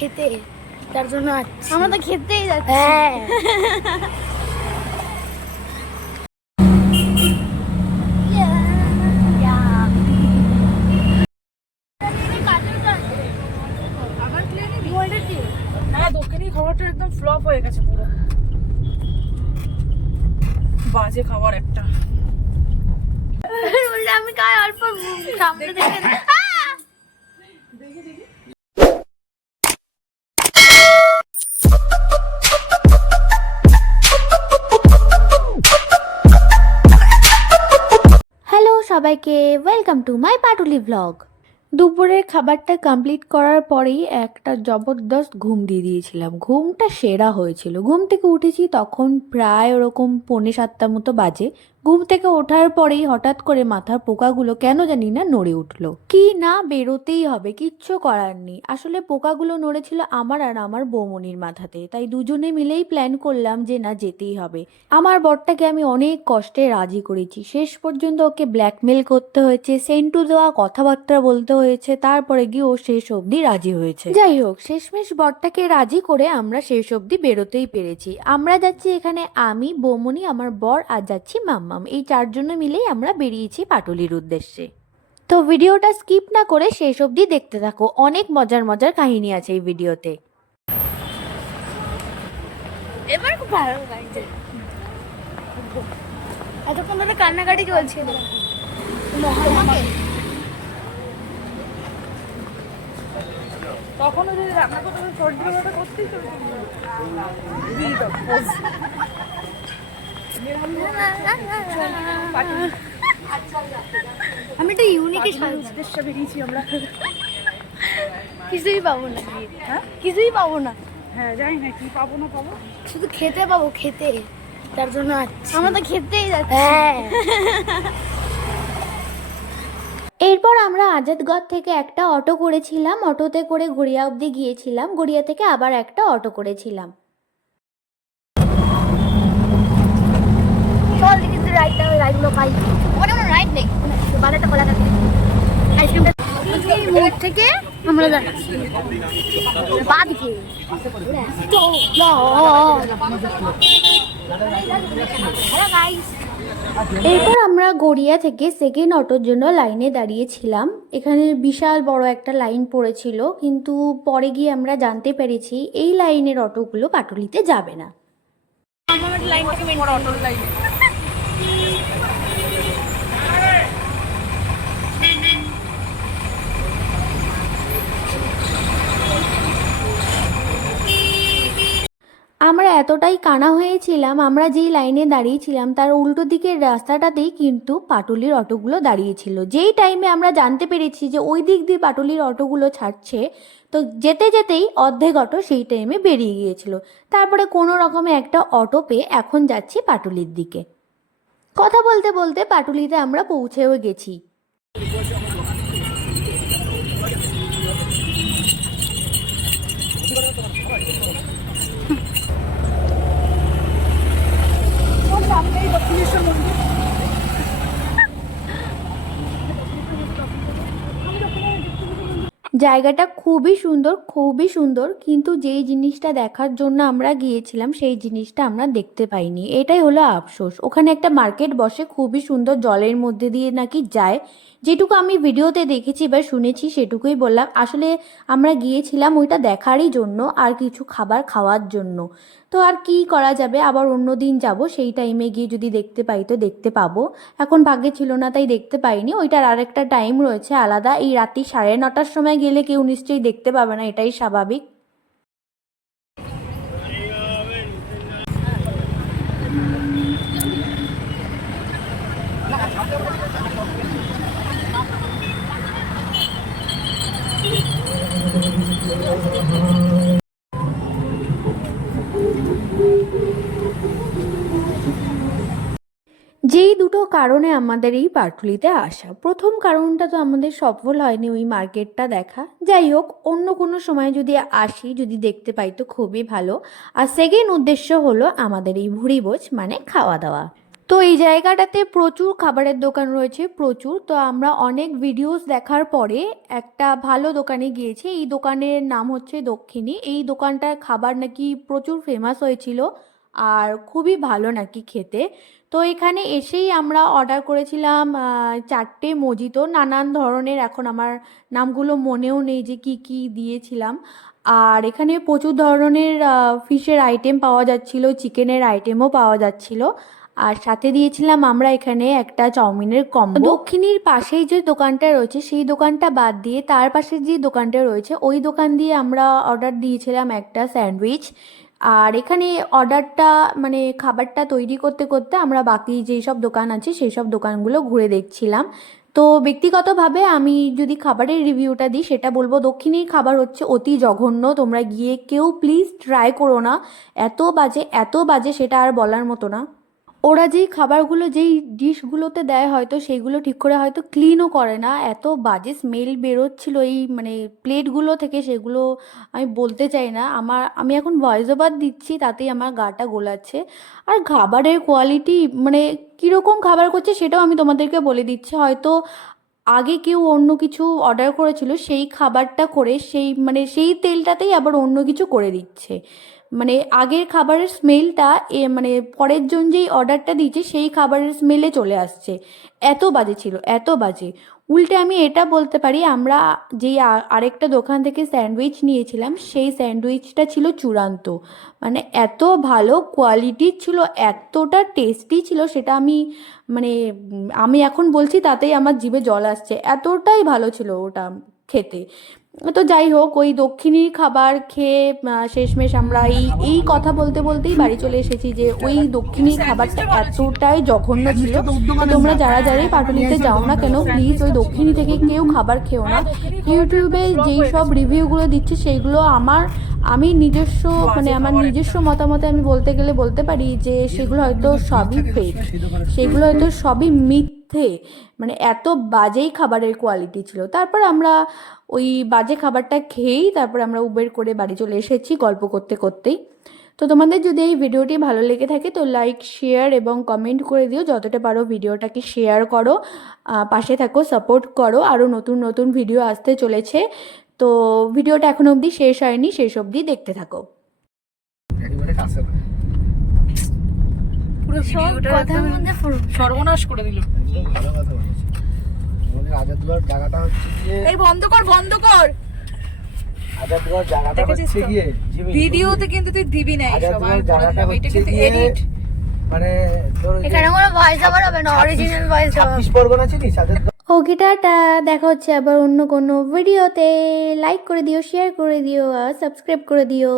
খেতে, তার জন্য আসছি। আমরা তো খেতেই যাচ্ছি। হ্যাঁ হ্যাঁ, দক্ষিণী খাবারটা একদম ফ্লপ হয়ে গেছে পুরো। বাজে খাবার একটা। আমি কাল অল্প সামনে থেকে হ্যালো সবাইকে, welcome to my Patuli blog. দুপুরের খাবারটা কমপ্লিট করার পরেই একটা জবরদস্ত ঘুম দিয়ে দিয়েছিলাম। ঘুমটা সেরা হয়েছিল। ঘুম থেকে উঠেছি তখন প্রায় ওরকম 6:45 মতো বাজে। ঘুম থেকে ওঠার পরেই হঠাৎ করে মাথার পোকাগুলো কেন জানি না নড়ে উঠলো। কি না, বেরোতেই হবে, কিচ্ছু করার নেই। আসলে পোকাগুলো নড়েছিল আমার আর আমার বৌমনির মাথাতে, তাই দুজনে মিলেই প্ল্যান করলাম যে না, যেতেই হবে। আমার বরটাকে আমি অনেক কষ্টে রাজি করেছি, শেষ পর্যন্ত ওকে ব্ল্যাকমেল করতে হয়েছে, সেন্টু দেওয়া কথাবার্তা বলতে হয়েছে, তারপরে গিয়ে ও শেষ অবধি রাজি হয়েছে। যাই হোক, শেষমেশ বরটাকে রাজি করে আমরা শেষ অবধি বেরোতেই পেরেছি। আমরা যাচ্ছি এখানে আমি, বৌমনি, আমার বর আর যাচ্ছি মাম্মাম। এই চারজনে মিলেই আমরা বেরিয়েছি পাটুলির উদ্দেশ্যে। তো ভিডিওটা স্কিপ না করে শেষ অবধি দেখতে থাকো, অনেক মজার মজার কাহিনী আছে এই ভিডিওতে। এবার খুব ভালো লাগছে। এতক্ষণ ধরে কান্নাকাটি চলছিল। তখনও যদি রান্না করতে সর্দি করতেই চলে আমি একটা ইউনিকই উদ্দেশ্যে বেরিয়েছি আমরা। কিছুই পাবো না। হ্যাঁ, কিছুই পাবো না, হ্যাঁ, জানি না কি পাবো না পাবো। শুধু খেতে পাবো, খেতে, তার জন্য আসছি। আমরা তো খেতেই যাচ্ছি। হ্যাঁ এরপর আমরা আজাদগড় থেকে একটা অটো করেছিলাম, অটোতে করে গড়িয়া অবধি গিয়েছিলাম, গড়িয়া থেকে আবার একটা অটো করেছিলাম। চল দেখি তুই রাইডগুলো পাই। ওখানে কোনো রাইড নেই, বাজারটা খোলা থাকে। আইসক্রিমটা এই মোড় থেকে আমরা যাচ্ছি বাদিকে। হ্যালো গাইস, এরপর আমরা গড়িয়া থেকে সেকেন্ড অটোর জন্য লাইনে দাঁড়িয়েছিলাম। এখানে বিশাল বড় একটা লাইন পড়েছিল, কিন্তু পরে গিয়ে আমরা জানতে পেরেছি এই লাইনের অটোগুলো পাটুলিতে যাবে না। আমার লাইনটাকে মেন অটোর লাইন। আমরা এতটাই কানা হয়েছিলাম, আমরা যেই লাইনে দাঁড়িয়েছিলাম তার উল্টো দিকের রাস্তাটাতেই কিন্তু পাটুলির অটোগুলো দাঁড়িয়েছিল। যেই টাইমে আমরা জানতে পেরেছি যে ওই দিক দিয়ে পাটুলির অটোগুলো ছাড়ছে, তো যেতে যেতেই অর্ধেক অটো সেই টাইমে বেরিয়ে গিয়েছিল। তারপরে কোনো রকমে একটা অটো পেয়ে এখন যাচ্ছি পাটুলির দিকে। কথা বলতে বলতে পাটুলিতে আমরা পৌঁছেও গেছি। সামনেই দক্ষিণেশ্বর মন্দির। জায়গাটা খুবই সুন্দর, খুবই সুন্দর, কিন্তু যেই জিনিসটা দেখার জন্য আমরা গিয়েছিলাম সেই জিনিসটা আমরা দেখতে পাইনি, এটাই হলো আফসোস। ওখানে একটা মার্কেট বসে, খুবই সুন্দর, জলের মধ্যে দিয়ে নাকি যায়, যেটুকু আমি ভিডিওতে দেখেছি বা শুনেছি সেটুকুই বললাম। আসলে আমরা গিয়েছিলাম ওইটা দেখারই জন্য আর কিছু খাবার খাওয়ার জন্য। তো আর কি করা যাবে, আবার অন্য দিন যাব, সেই টাইমে গিয়ে যদি দেখতে পাই তো দেখতে পাবো। এখন ভাগ্যে ছিল না তাই দেখতে পাইনি। ওইটার আরেকটা টাইম রয়েছে আলাদা, এই রাত্রি 9:30টার সময় গেলে কেউ নিশ্চয়ই দেখতে পাবে না, এটাই স্বাভাবিক। যেই দুটো কারণে আমাদের এই পাটুলিতে আসা, প্রথম কারণটা তো আমাদের সফল হয়নি ওই মার্কেটটা দেখা। যাই হোক, অন্য কোনো সময় যদি আসি, যদি দেখতে পাই তো খুবই ভালো। আর সেকেন্ড উদ্দেশ্য হলো আমাদের এই ভুঁড়িভোজ, মানে খাওয়া দাওয়া। তো এই জায়গাটাতে প্রচুর খাবারের দোকান রয়েছে, প্রচুর। তো আমরা অনেক ভিডিওস দেখার পরে একটা ভালো দোকানে গিয়েছি। এই দোকানের নাম হচ্ছে দক্ষিণী। এই দোকানটার খাবার নাকি প্রচুর ফেমাস হয়েছিল আর খুবই ভালো নাকি খেতে। তো এখানে এসেই আমরা অর্ডার করেছিলাম 4টে মজিতো, নানান ধরনের, এখন আমার নামগুলো মনেও নেই যে কি কি দিয়েছিলাম। আর এখানে প্রচুর ধরনের ফিশের আইটেম পাওয়া যাচ্ছিল, চিকেনের আইটেমও পাওয়া যাচ্ছিল। আর সাথে দিয়েছিলাম আমরা এখানে একটা চাউমিনের কম্বো। দক্ষিণীর পাশেই যে দোকানটা রয়েছে সেই দোকানটা বাদ দিয়ে তার পাশে যে দোকানটা রয়েছে ওই দোকান দিয়ে আমরা অর্ডার দিয়েছিলাম একটা স্যান্ডউইচ। আর এখানে অর্ডারটা মানে খাবারটা তৈরি করতে করতে আমরা বাকি যেই সব দোকান আছে সেই সব দোকানগুলো ঘুরে দেখছিলাম। তো ব্যক্তিগতভাবে আমি যদি খাবারের রিভিউটা দিই সেটা বলবো দক্ষিণীর খাবার হচ্ছে অতি জঘন্য। তোমরা গিয়ে কেউ প্লিজ ট্রাই করো না, এত বাজে এত বাজে সেটা আর বলার মতো না। ওরা যেই খাবারগুলো যেই ডিশগুলোতে দেয় হয়তো সেইগুলো ঠিক করে হয়তো ক্লিনও করে না, এত বাজে স্মেল বেরোচ্ছিল এই মানে প্লেটগুলো থেকে, সেগুলো আমি বলতে চাই না। আমি এখন ভয়েস ওভার দিচ্ছি তাতেই আমার গাটা গোলাচ্ছে। আর খাবারের কোয়ালিটি মানে কীরকম খাবার করছে সেটাও আমি তোমাদেরকে বলে দিচ্ছি। হয়তো আগে কেউ অন্য কিছু অর্ডার করেছিল, সেই খাবারটা করে সেই মানে সেই তেলটাতেই আবার অন্য কিছু করে দিচ্ছে। মানে আগের খাবারের স্মেলটা মানে পরের জন যেই অর্ডারটা দিয়েছে সেই খাবারের স্মেলে চলে আসছে। এত বাজে ছিল, এত বাজে। উল্টে আমি এটা বলতে পারি আমরা যেই আরেকটা দোকান থেকে স্যান্ডউইচ নিয়েছিলাম সেই স্যান্ডউইচটা ছিল চূড়ান্ত। মানে এত ভালো কোয়ালিটির ছিল, এতটা টেস্টি ছিল সেটা আমি এখন বলছি তাতেই আমার জিভে জল আসছে, এতটাই ভালো ছিল ওটা খেতে। তো যাই হোক, ওই দক্ষিণীর খাবার খেয়ে শেষমেশ আমরা এই কথা বলতে বলতেই বাড়ি চলে এসেছি যে ওই দক্ষিণীর খাবারটা এতটাই জঘন্য ছিল। তো তোমরা যারা যারাই পাটুলিতে যাও না কেন প্লিজ ওই দক্ষিণী থেকে কেউ খাবার খেও না। ইউটিউবে যেই সব রিভিউগুলো দিচ্ছে সেইগুলো আমি নিজস্ব আমার নিজস্ব মতামতে আমি বলতে গেলে বলতে পারি যে সেগুলো হয়তো সবই ফেক, সেগুলো হয়তো সবই মিথ্যে। মানে এত বাজেই খাবারের কোয়ালিটি ছিল। তারপর আমরা ওই বাজে খাবারটা খেয়েই তারপর আমরা উবের করে বাড়ি চলে এসেছি গল্প করতে করতেই। তো তোমাদের যদি এই ভিডিওটি ভালো লেগে থাকে তো লাইক, শেয়ার এবং কমেন্ট করে দিও, যতটা পারো ভিডিওটাকে শেয়ার করো, পাশে থাকো, সাপোর্ট করো। আরও নতুন নতুন ভিডিও আসতে চলেছে। তো ভিডিওটা এখনো অবধি শেষ হয়নি, শেষ অবধি দেখতে থাকো। পুরো সব কথার মধ্যে সর্বনাশ করে দিল। ভালো কথা বলেছি। আমাদের আজাদগড় জায়গাটা হচ্ছে গিয়ে এই বন্ধ কর, বন্ধ কর। আজাদগড় জায়গাটা হচ্ছে গিয়ে ভিডিওতে কিন্তু তুই দিবি না এই সব। আজাদগড় জায়গাটা হচ্ছে গিয়ে মানে তোর এখানে কোনো ভয়েস ওভার হবে না, অরিজিনাল ভয়েস ওভার। 26 পরগনা চিনিস আজাদগড়? ওকে টাটা, দেখা হচ্ছে আবার অন্য কোনো ভিডিওতে। লাইক করে দিও, শেয়ার করে দিও আর সাবস্ক্রাইব করে দিও।